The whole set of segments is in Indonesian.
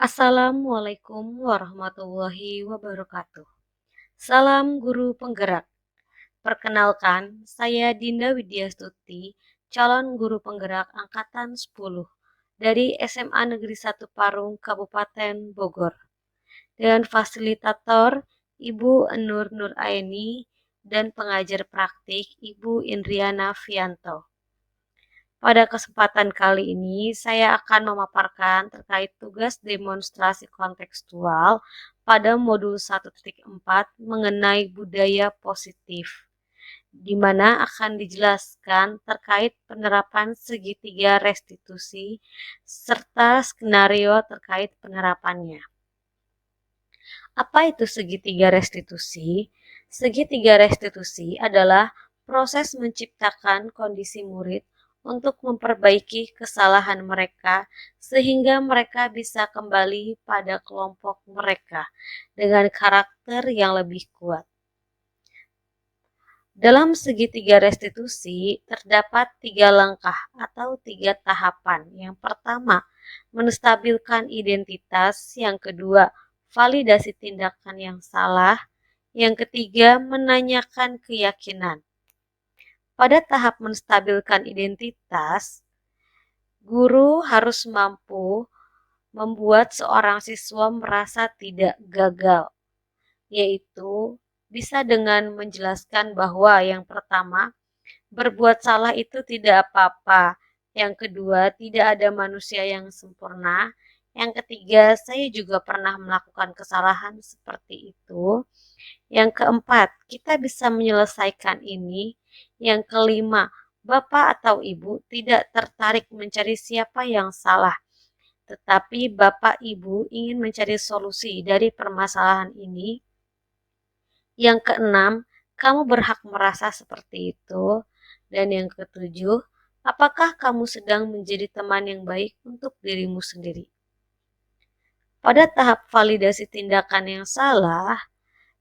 Assalamualaikum warahmatullahi wabarakatuh. Salam guru penggerak. Perkenalkan, saya Dinda Widyastuti, calon guru penggerak angkatan 10 dari SMA Negeri 1 Parung, Kabupaten Bogor. Dan fasilitator Ibu Nur Nuraini dan pengajar praktik Ibu Indriana Fianto. Pada kesempatan kali ini, saya akan memaparkan terkait tugas demonstrasi kontekstual pada modul 1.4 mengenai budaya positif, di mana akan dijelaskan terkait penerapan segitiga restitusi serta skenario terkait penerapannya. Apa itu segitiga restitusi? Segitiga restitusi adalah proses menciptakan kondisi murid untuk memperbaiki kesalahan mereka sehingga mereka bisa kembali pada kelompok mereka dengan karakter yang lebih kuat. Dalam segitiga restitusi terdapat 3 langkah atau 3 tahapan. Yang pertama, menstabilkan identitas. Yang kedua, validasi tindakan yang salah. Yang ketiga, menanyakan keyakinan. Pada tahap menstabilkan identitas, guru harus mampu membuat seorang siswa merasa tidak gagal, yaitu bisa dengan menjelaskan bahwa yang pertama, berbuat salah itu tidak apa-apa. Yang kedua, tidak ada manusia yang sempurna. Yang ketiga, saya juga pernah melakukan kesalahan seperti itu. Yang keempat, kita bisa menyelesaikan ini. Yang kelima, Bapak atau Ibu tidak tertarik mencari siapa yang salah, tetapi Bapak Ibu ingin mencari solusi dari permasalahan ini. Yang keenam, kamu berhak merasa seperti itu. Dan yang ketujuh, apakah kamu sedang menjadi teman yang baik untuk dirimu sendiri? Pada tahap validasi tindakan yang salah,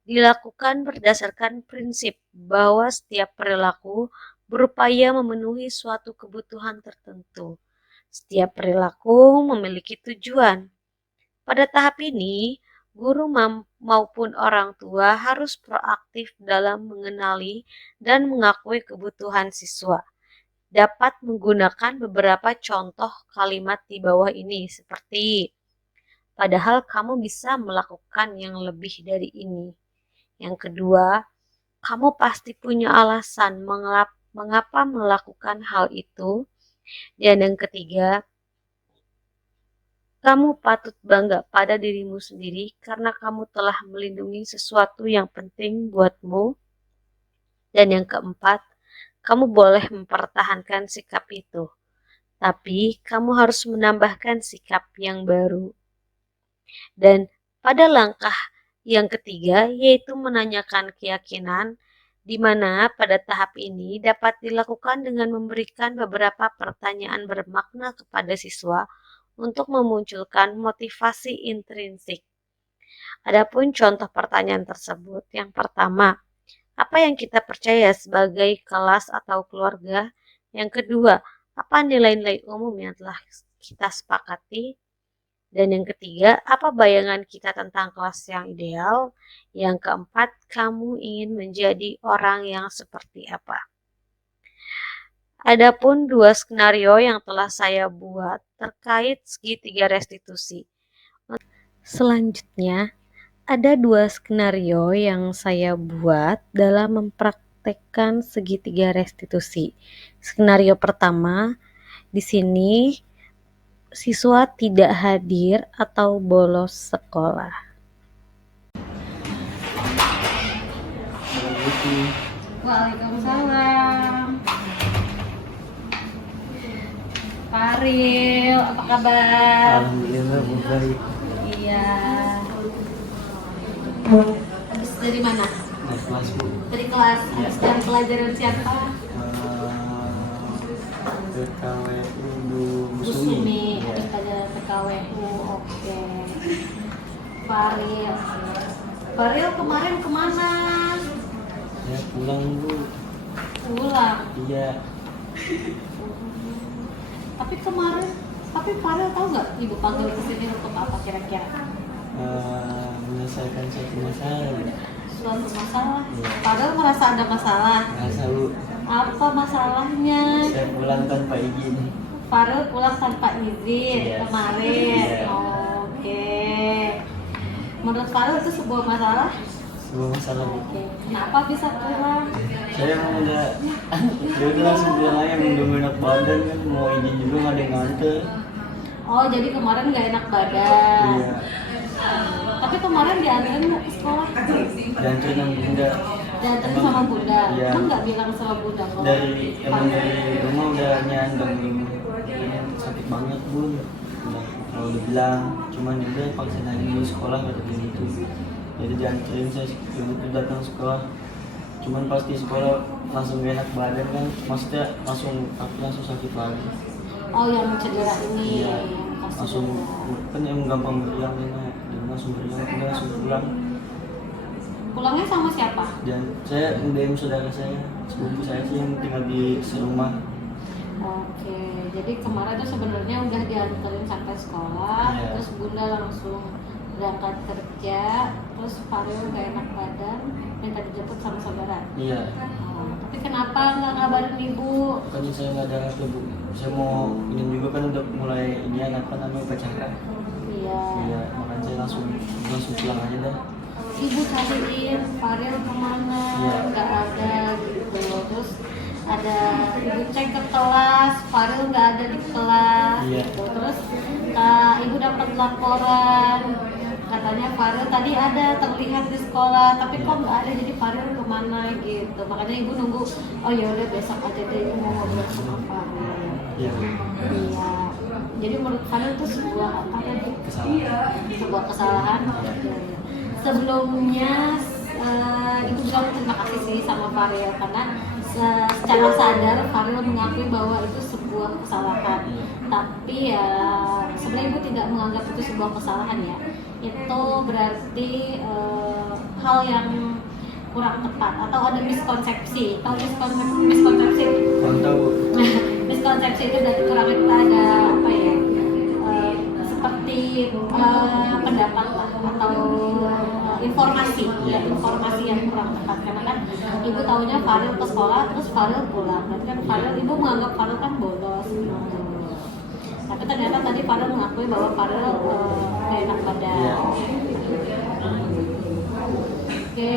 dilakukan berdasarkan prinsip bahwa setiap perilaku berupaya memenuhi suatu kebutuhan tertentu. Setiap perilaku memiliki tujuan. Pada tahap ini, guru maupun orang tua harus proaktif dalam mengenali dan mengakui kebutuhan siswa. Dapat menggunakan beberapa contoh kalimat di bawah ini seperti, padahal kamu bisa melakukan yang lebih dari ini. Yang kedua, kamu pasti punya alasan mengapa melakukan hal itu. Dan yang ketiga, kamu patut bangga pada dirimu sendiri karena kamu telah melindungi sesuatu yang penting buatmu. Dan yang keempat, kamu boleh mempertahankan sikap itu, tapi kamu harus menambahkan sikap yang baru. Dan pada langkah yang ketiga, yaitu menanyakan keyakinan, di mana pada tahap ini dapat dilakukan dengan memberikan beberapa pertanyaan bermakna kepada siswa untuk memunculkan motivasi intrinsik. Adapun contoh pertanyaan tersebut, yang pertama, apa yang kita percaya sebagai kelas atau keluarga? Yang kedua, apa nilai-nilai umum yang telah kita sepakati? Dan yang ketiga, apa bayangan kita tentang kelas yang ideal? Yang keempat, kamu ingin menjadi orang yang seperti apa? Adapun 2 skenario yang telah saya buat terkait segitiga restitusi. Selanjutnya, ada 2 skenario yang saya buat dalam mempraktekkan segitiga restitusi. Skenario pertama, di sini siswa tidak hadir atau bolos sekolah. Waalaikumsalam. Faril, apa kabar? Alhamdulillah baik. Iya. Habis dari mana? Dari kelas Bu. Dari kelas. Habis dari pelajaran siapa? PKWU Bu Busumi. Ya. Habis pelajaran PKWU. Oke. Faril. Faril kemarin kemana? Ya pulang Bu. Pulang. Iya. Tapi kemarin Tapi Farel tahu nggak ibu panggil ke sini untuk apa kira-kira? Menyelesaikan satu masalah. Suatu masalah. Iya. Farel merasa ada masalah. Nggak tahu. Apa masalahnya? Saya pulang tanpa izin. Farel pulang tanpa izin Yes. kemarin. Iya. Oke. Menurut Farel itu sebuah masalah? Sebuah masalah. Oke. Kenapa bisa pulang? Saya emang udah dia udah langsung bilang aja udah gak enak badan kan, mau izin juga nggak ada yang nganter. Oh, jadi kemarin nggak enak badan. Iya. Tapi kemarin dianterin nggak ke sekolah? Dan itu yang bunda Dianterin sama bunda. Iya. Emang nggak bilang sama bunda kalau dari rumah udah nyandang ini sakit banget bun. Kalau udah bilang cuman juga paksa nanya dulu sekolah kata dia gitu. Jadi dianterin saya itu datang sekolah. Cuman pas di sekolah langsung gak enak badan kan, maksudnya langsung sakit lagi. Oh, yang cedera ini. Iya. Pas Langsung cedera. kan yang gampang beriang ini, dan langsung beriang udah langsung pulang. Pulangnya sama siapa? Dan saya DM saudara saya, sepupu saya sih yang tinggal di serumah. Oke, jadi kemarin tuh sebenarnya udah dianterin sampai sekolah, Iya. terus bunda langsung berangkat kerja, terus Farel gak enak badan, minta dijemput sama saudara. Iya. Oh, tapi kenapa nggak ngabarin ibu? Kan saya nggak ada HP bu. Saya mau ini juga kan udah mulai ini apa namanya upacara. Iya. Iya, makanya saya langsung pulang aja dah. Ibu cariin Farel kemana, Iya. nggak ada gitu. Terus ada ibu cek ke kelas, Farel nggak ada di kelas. Iya. Gitu. Terus ibu dapat laporan, katanya Farel tadi ada terlihat di sekolah, tapi kok nggak ada, jadi Farel kemana gitu. Makanya ibu nunggu, oh ya udah besok aja deh ibu mau ngobrol sama Farel. Iya. Iya. Jadi menurut Farel itu sebuah apa tadi? Kesalahan. Sebuah kesalahan. Sebelumnya ibu bilang terima kasih sih sama Farel karena secara sadar Farel mengakui bahwa itu sebuah kesalahan. Tapi ya sebenarnya ibu tidak menganggap itu sebuah kesalahan ya. Itu berarti hal yang kurang tepat atau ada miskonsepsi. Tahu miskonsepsi? Kamu tahu? Miskonsepsi itu berarti kurang ada apa ya? Seperti pendapat lah, atau informasi ya, informasi yang kurang tepat karena kan ibu taunya Farel ke sekolah terus Farel pulang, berarti kan Farel, ibu menganggap Farel kan bolos gitu. Tapi ternyata tadi Farel mengakui bahwa Farel gak enak badan. Iya. Oke,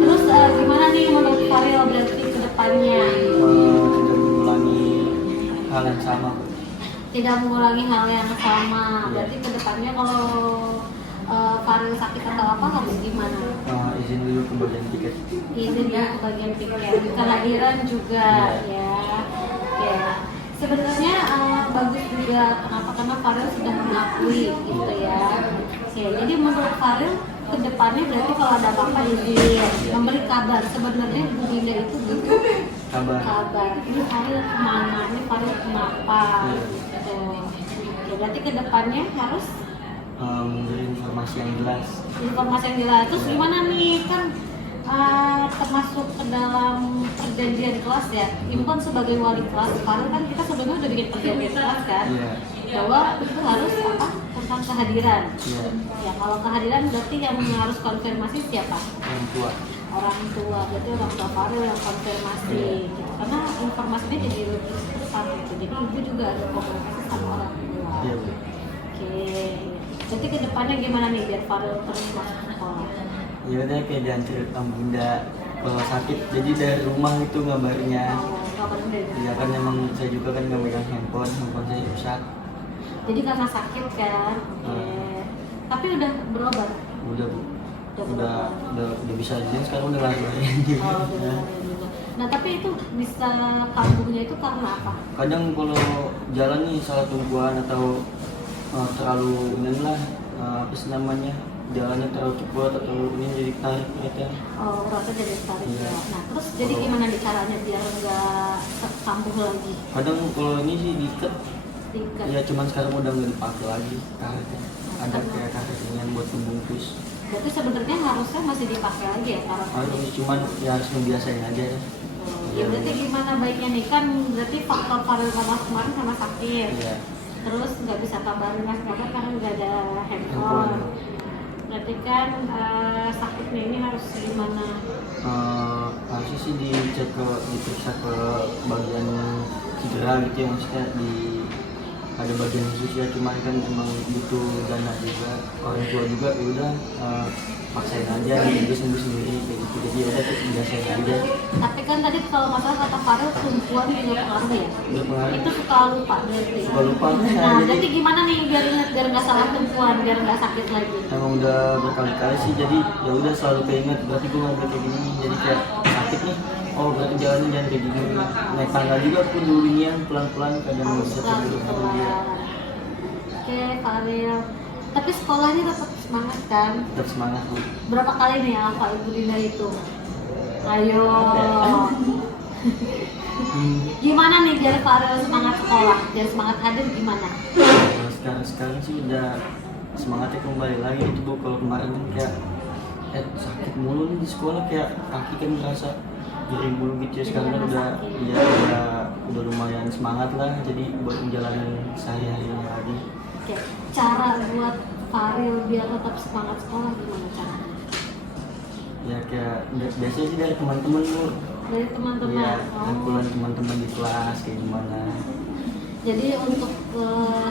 terus gimana nih menurut Farel berarti ke depannya? Tidak mengulangi hal yang sama. Tidak mengulangi hal yang sama. Berarti kedepannya kalau Farel sakit atau apa harus gimana? Izin dulu ke bagian tiket. Izin dulu ke bagian tiket, kehadiran juga ya. Oke. Sebenarnya bagus juga kenapa? Karena Farel sudah mengakui gitu ya. Oke, jadi menurut Farel kedepannya berarti kalau ada apa-apa izin, memberi kabar. Sebenarnya Bu Dinda itu butuh kabar. Ini Farel kemana? Ini Farel kenapa? Gitu. Oke, berarti kedepannya harus Memberi informasi yang jelas. informasi yang jelas. Terus gimana nih kan termasuk ke dalam perjanjian kelas ya. Ibu kan sebagai wali kelas, Farel kan kita sebelumnya udah bikin perjanjian kelas kan, bahwa itu harus apa tentang kehadiran. Iya. Ya kalau kehadiran berarti yang harus konfirmasi siapa? Orang tua. Orang tua, berarti orang tua Farel yang konfirmasi gitu. Karena informasinya jadi lebih besar gitu. Jadi ibu juga ada komunikasi sama orang tua. Iya bu. Oke. Berarti kedepannya gimana nih biar Farel terus masuk sekolah? Ya udah kayak diantar sama bunda kalau sakit, jadi dari rumah itu ngabarnya. Kabarnya dari Ya kan emang saya juga kan nggak megang handphone saya rusak. Jadi karena sakit kan. Oke. Tapi udah berobat. Udah bu. Udah Udah bisa jalan sekarang, udah lari. Oh, udah lari juga. Nah tapi itu bisa kambuhnya itu karena apa? Kadang kalau jalan nih salah tumpuan atau terlalu ini lah, apa sih namanya, jalannya terlalu cepat atau ini jadi tarik gitu. Oh, urutnya jadi tarik Iya. ya. Nah terus jadi gimana nih caranya biar nggak kambuh lagi? Kadang kalau ini sih diikat, Diikat. ya cuman sekarang udah nggak dipakai lagi karetnya. Ada kayak karet ini yang buat membungkus. Berarti sebenarnya harusnya masih dipakai lagi ya karet? Harus, cuman ya harus membiasain aja ya. Ya berarti gimana baiknya nih kan berarti faktor Farel kemarin sama sakit. Iya. terus nggak bisa kabarin mas kabar karena nggak ada handphone. handphone. Berarti kan sakitnya ini harus gimana? Harusnya sih diperiksa ke bagian cedera gitu ya, maksudnya ada bagian khusus ya, cuman kan emang butuh dana juga, orang tua juga ya udah paksain aja dia sembuh sendiri kayak gitu, jadi ya udah biasain aja. Tapi kan tadi kalau masalah kata Farel tumpuan juga pengaruh ya? Berpengaruh. Itu suka lupa berarti. Suka lupa. Nah, berarti gimana nih biar ingat, biar nggak salah tumpuan, biar nggak sakit lagi? Emang udah berkali-kali sih, jadi ya udah selalu keinget berarti gue nggak boleh kayak gini, jadi kayak sakit nih, oh berarti jalannya jangan kayak gini. Naik tangga juga aku dulunya pelan-pelan, kadang bisa tidur dulu dia. Oke, Farel. Tapi sekolahnya tetap semangat kan? Tetap semangat tuh. Berapa kali nih Alfa Ibu Dinda itu? Ayo. Gimana nih biar Farel semangat sekolah, biar semangat hadir gimana? Sekarang sih udah semangatnya kembali lagi itu Bu. Kalau kemarin kan kayak sakit mulu nih di sekolah, kayak kaki kan ngerasa nyeri mulu gitu ya. Sekarang kan udah lumayan semangat lah, jadi buat menjalani sehari-hari lagi. Oke, cara buat Farel biar tetap semangat sekolah gimana caranya? Ya kayak biasanya sih dari teman-teman Bu. Dari teman-teman. Iya, kumpulan teman-teman di kelas kayak gimana. Jadi untuk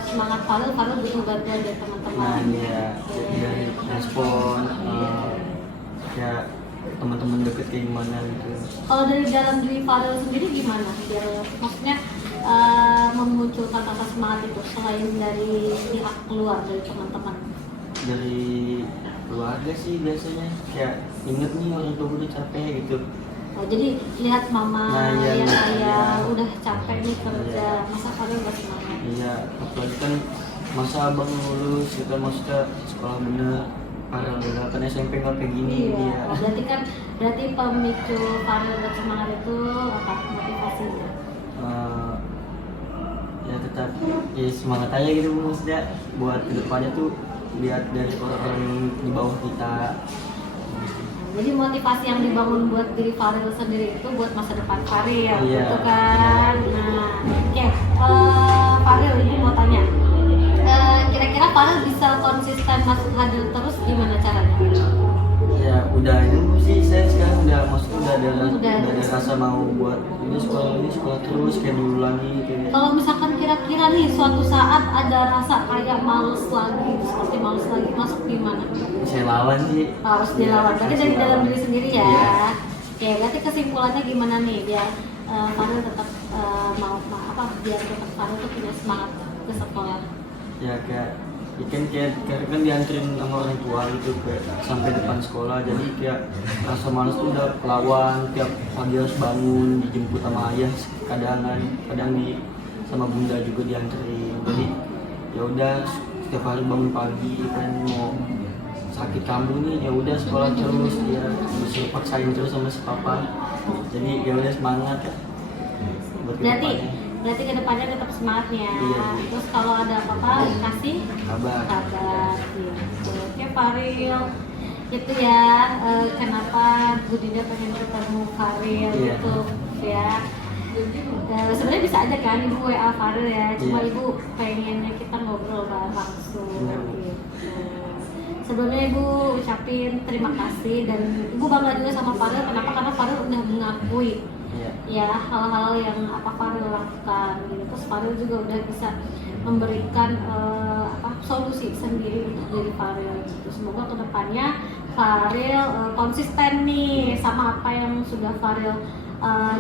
semangat Farel butuh bantuan dari teman-teman. Nah iya, dari respon kayak teman-teman deket kayak gimana gitu. Kalau dari dalam diri Farel sendiri gimana? Biar maksudnya memunculkan rasa semangat itu selain dari pihak keluar, dari teman-teman. Dari keluarga sih biasanya kayak inget nih orang tua udah capek gitu. Oh, jadi lihat mama yang kayak udah capek nih kerja, masa Farel nggak semangat? Iya, apalagi kan masa abang lulus kita maksudnya sekolah bener, Farel udah kan SMP nggak kayak gini. Iya. Berarti pemicu Farel buat semangat itu apa motivasinya? Ya tetap ya semangat aja gitu maksudnya buat kedepannya tuh lihat dari orang-orang di bawah kita. Jadi motivasi yang dibangun buat diri Farel sendiri itu buat masa depan Farel, Iya. gitu kan? Nah, oke, Farel ini mau tanya, kira-kira Farel bisa konsisten masuk hadir terus gimana caranya? Ya udah itu sih, saya sekarang udah ada rasa mau buat ini sekolah terus kayak dulu lagi kayak. Kalau misalkan kira-kira nih suatu saat ada rasa kayak males lagi, seperti males lagi, masuk gimana? Saya lawan sih. Harus dilawan. Berarti dari dalam diri sendiri ya. Iya. Oke, berarti kesimpulannya gimana nih biar Farel tetap biar tetap Farel tuh punya semangat ke sekolah. Ya kayak kan dianterin sama orang tua gitu kayak sampai depan sekolah, jadi kayak rasa malas tuh udah lawan, tiap pagi harus bangun dijemput sama ayah, kadang sama bunda juga dianterin, jadi ya udah setiap hari bangun pagi kan mau sakit kambuh nih ya udah sekolah terus, ya bisa paksain terus sama si papa, jadi ya udah semangat ya buat Berarti kedepannya tetap semangatnya. Iya. Terus kalau ada apa-apa kasih kabar gitu. Oke Farel, itu ya kenapa Bu Dinda pengen ketemu Farel gitu ya. Sebenarnya bisa aja kan Ibu WA Farel ya, cuma Ibu pengennya kita ngobrol langsung gitu. Sebelumnya Ibu ucapin terima kasih dan Ibu bangga juga sama Farel. Kenapa? Karena Farel udah mengakui ya hal-hal yang Farel lakukan gitu. Terus Farel juga udah bisa memberikan solusi sendiri untuk diri Farel gitu. Semoga kedepannya Farel konsisten nih sama apa yang sudah Farel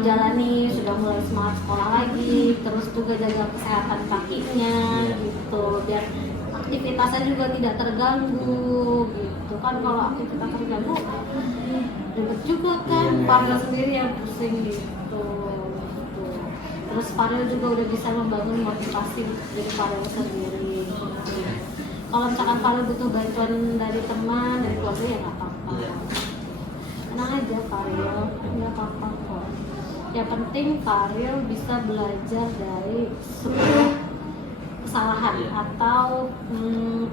jalani, sudah mulai semangat sekolah lagi, terus juga jaga kesehatan kakinya gitu, biar aktivitasnya juga tidak terganggu gitu kan. Kalau aktivitas terganggu ribet juga kan, Farel sendiri yang pusing gitu. Terus Farel juga udah bisa membangun motivasi dari Farel sendiri. Kalau misalkan Farel butuh bantuan dari teman, dari keluarga ya nggak apa-apa. Tenang aja Farel, nggak apa-apa kok. Yang penting Farel bisa belajar dari sebuah kesalahan atau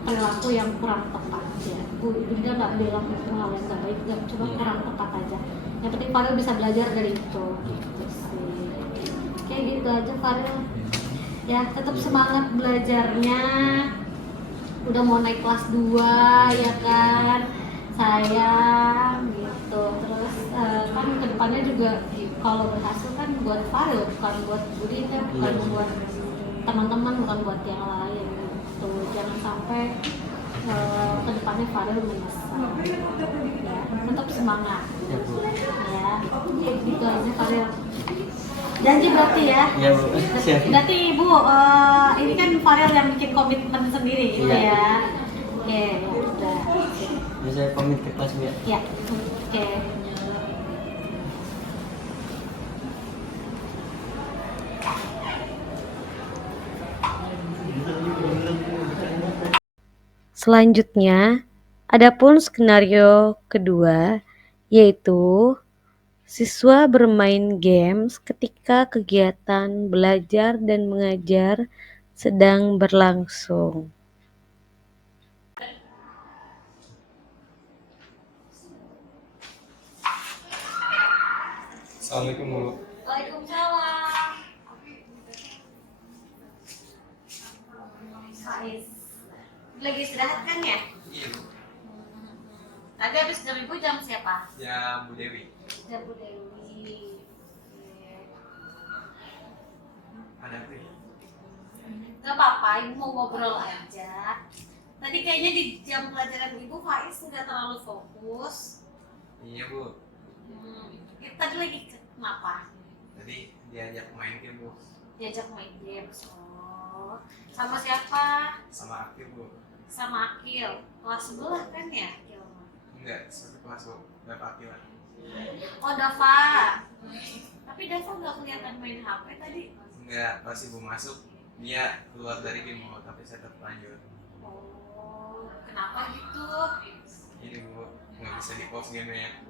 perilaku yang kurang tepat ya. Bu Dinda nggak bilang itu hal yang nggak baik, nggak, cuma kurang tepat aja. Yang penting Farel bisa belajar dari itu gitu sih. Kayak gitu aja Farel Ya tetap semangat belajarnya, udah mau naik kelas 2 ya kan, sayang gitu. Terus kan kedepannya juga kalau berhasil kan buat Farel, bukan buat Budi kan, bukan buat teman-teman, bukan buat yang lain gitu. Jangan sampai kedepannya Farel menyesal ya, tetap semangat Ya Bu. ya, gitu aja Farel. Janji berarti ya? Iya Bu. Siap. Berarti Ibu ini kan Farel yang bikin komitmen sendiri gitu Iya. ya? Oke, ya udah. Ya, saya pamit ke kelas Bu ya. Ya, oke. Selanjutnya, adapun skenario kedua, yaitu siswa bermain games ketika kegiatan belajar dan mengajar sedang berlangsung. Assalamualaikum Bu. Waalaikumsalam. Faiz, lagi istirahat kan ya? Iya Bu. Tadi habis dari Ibu jam siapa? Ya Bu Dewi. Jam Bu Dewi. Ada apa ya? Gak apa-apa, Ibu mau ngobrol aja. Tadi kayaknya di jam pelajaran Ibu Faiz nggak terlalu fokus. Iya Bu. Tadi lagi kenapa? Tadi diajak main game Bu. Diajak main games. Oh, sama siapa? Sama Akil Bu. Sama Akil. Kelas sebelah kan ya Akil? Enggak, satu kelas Bu. Dapat Akilan. Oh, Dava. Tapi Dava nggak kelihatan main HP tadi. Enggak, pas Ibu masuk dia keluar dari game Bu, tapi saya tetap lanjut. Oh, kenapa gitu? Ini Bu, nggak bisa di pause gamenya.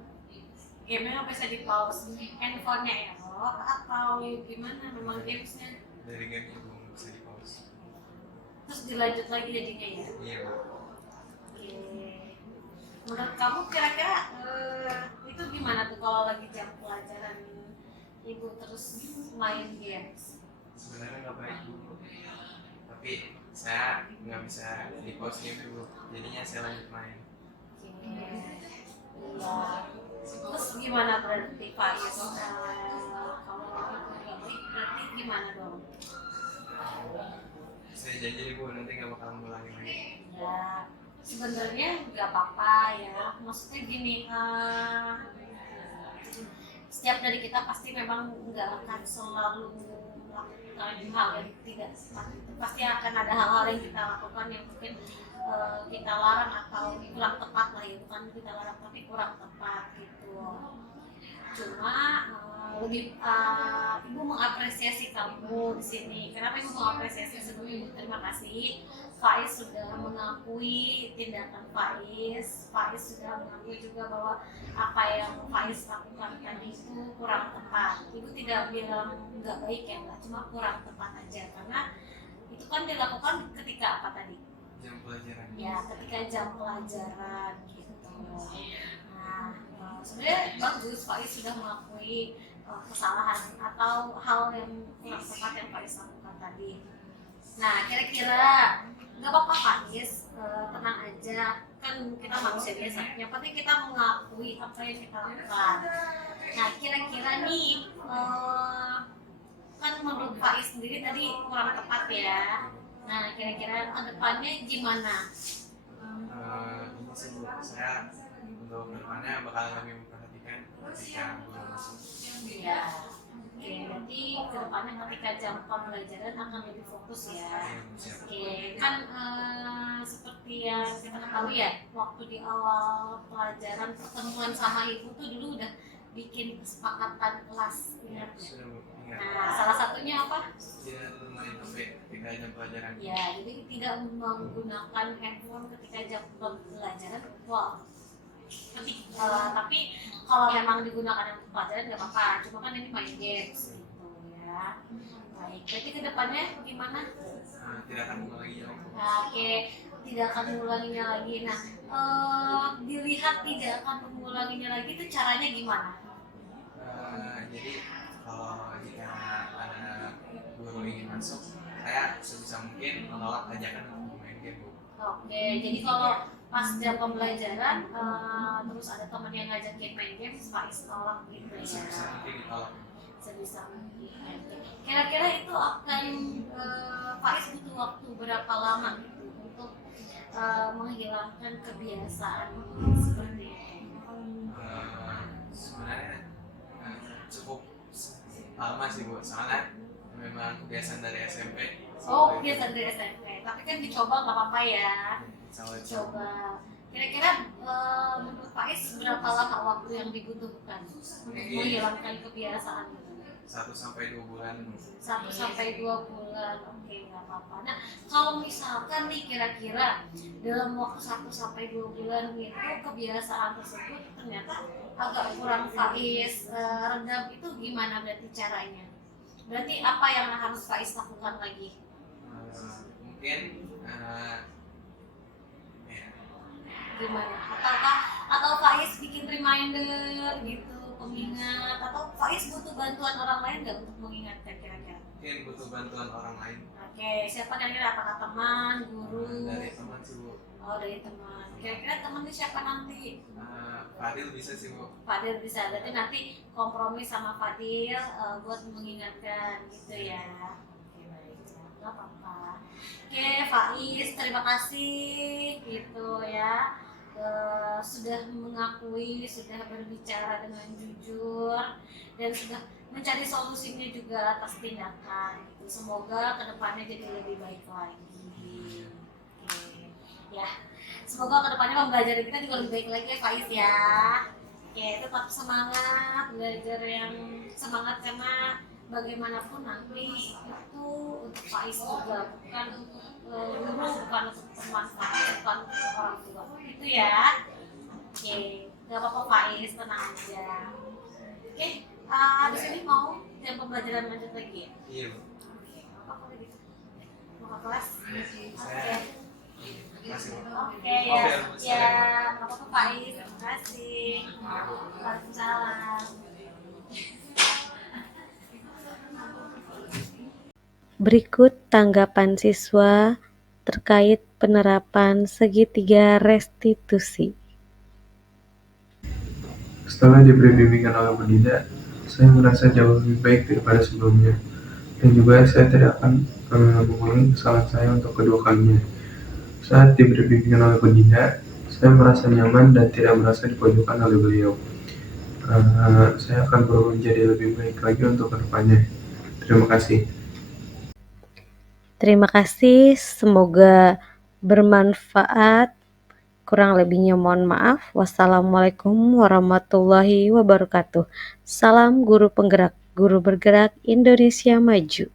Gamenya nggak bisa di pause, handphonenya error atau gimana? Memang gamesnya Dari game Ibu nggak bisa di pause. terus dilanjut lagi jadinya ya? Iya Bu. Oke. Menurut kamu kira-kira itu gimana tuh kalau lagi jam pelajaran Ibu terus main games? Sebenarnya nggak baik Bu. Tapi saya nggak bisa di pause game Bu. Jadinya saya lanjut main. Oke. Iya. Terus gimana berarti Faiz? Kalau berarti gimana dong? Saya janji Bu nanti nggak bakal ngulangi lagi. Ya, sebenarnya nggak apa-apa ya. Maksudnya gini, setiap dari kita pasti memang nggak akan selalu melakukan hal yang tidak tepat. Pasti akan ada hal-hal yang kita lakukan yang mungkin kita larang atau kurang tepat lah ya, bukan kita larang tapi kurang tepat gitu. Cuma lebih Ibu mengapresiasi kamu di sini. Kenapa Ibu mengapresiasi? Sebelumnya Ibu terima kasih Faiz sudah mengakui tindakan Faiz. Faiz sudah mengakui juga bahwa apa yang Faiz lakukan tadi itu kurang tepat. Ibu tidak bilang nggak baik ya, nggak, cuma kurang tepat aja karena itu kan dilakukan ketika apa tadi? Jam pelajaran. Ya, ketika jam pelajaran gitu. Nah, sebenarnya bagus Faiz sudah mengakui kesalahan atau hal yang kurang tepat yang Faiz lakukan tadi. Nah, kira-kira nggak apa-apa Faiz, tenang aja, kan kita manusia biasa. Yang penting kita mengakui apa yang kita lakukan. Nah, kira-kira nih kan menurut Faiz sendiri tadi kurang tepat ya. Nah, kira-kira ke depannya gimana? Ini sih Bu, saya untuk kedepannya bakal lebih memperhatikan ketika bulan masuk. Iya. Oke, berarti ke depannya ketika jam pembelajaran akan lebih fokus ya. Oke, kan seperti yang kita ketahui ya, waktu di awal pelajaran pertemuan sama Ibu tuh dulu udah bikin kesepakatan kelas, ingat ya? Sudah Bu, ingat. Nah, salah satunya apa? Tidak bermain HP ketika jam pelajaran. Ya, jadi tidak menggunakan handphone ketika jam pembelajaran. Wow. Tapi kalau memang digunakan untuk pelajaran nggak apa-apa. Cuma kan ini main games gitu ya. Baik. Berarti kedepannya gimana? Tidak akan mengulangi lagi. Oke, tidak akan mengulanginya lagi. Nah, dilihat tidak akan mengulanginya lagi itu caranya gimana? Jadi kalau jika ada guru ingin masuk, saya sebisa mungkin menolak ajakan untuk main game, Bu. Oke, jadi kalau pas jam pembelajaran terus ada teman yang ngajakin main game, Faiz nolak gitu ya. Sebisa mungkin ditolak. Sebisa mungkin. Kira-kira itu akan Faiz butuh waktu berapa lama gitu untuk menghilangkan kebiasaan seperti itu? Sebenarnya cukup lama sih, Bu, soalnya memang kebiasaan dari SMP. Oh, biasa dari SMP. Tapi kan dicoba nggak apa-apa ya. Coba. Kira-kira menurut Faiz berapa lama waktu yang dibutuhkan untuk menghilangkan kebiasaan? 1-2 bulan. 1-2 bulan, oke, nggak apa-apa. Nah, kalau misalkan nih kira-kira dalam waktu 1-2 bulan itu kebiasaan tersebut ternyata agak kurang Faiz redam, itu gimana berarti caranya? Berarti apa yang harus Faiz lakukan lagi? Mungkin ya, Gimana? Atau Faiz bikin reminder gitu, pengingat, atau Faiz butuh bantuan orang lain nggak untuk mengingatkan kira-kira? mungkin butuh bantuan orang lain. Oke, siapa kira-kira? Apakah teman, guru? Dari teman sih, Bu. Oh, dari teman. Kira-kira temannya siapa nanti? Fadil bisa sih, Bu. Fadil bisa. Berarti nanti kompromi sama Fadil buat mengingatkan gitu ya. Oke, baik. Nggak apa-apa. Oke, Faiz, terima kasih gitu ya. Sudah mengakui, sudah berbicara dengan jujur, dan sudah mencari solusinya juga atas tindakan. Gitu. Semoga kedepannya jadi lebih baik lagi. Oke, ya. Semoga kedepannya pembelajaran kita juga lebih baik lagi ya, Faiz ya. Oke, tetap semangat, belajar yang semangat, karena bagaimanapun nanti itu untuk Faiz juga, bukan untuk guru, bukan untuk teman Faiz, bukan untuk orang tua. Itu ya. Oke, gak apa-apa Faiz, tenang aja. Oke, habis ini mau jam pembelajaran lanjut lagi ya? Iya, Bu. Oke, apa gitu? Mau ke kelas? Saya Oke. masih, Bu. Oke ya, ya, apa-apa Faiz, terima kasih. Waalaikumsalam. Berikut tanggapan siswa terkait penerapan segitiga restitusi. Setelah diberi bimbingan oleh Bu Dida, saya merasa jauh lebih baik daripada sebelumnya. Dan juga saya tidak akan mengulangi kesalahan saya untuk kedua kalinya. Saat diberi bimbingan oleh Bu Dida, saya merasa nyaman dan tidak merasa dipojokkan oleh beliau. Saya akan berubah menjadi lebih baik lagi untuk kedepannya. Terima kasih. Terima kasih, semoga bermanfaat. Kurang lebihnya mohon maaf. Wassalamualaikum warahmatullahi wabarakatuh. Salam guru penggerak, guru bergerak Indonesia Maju.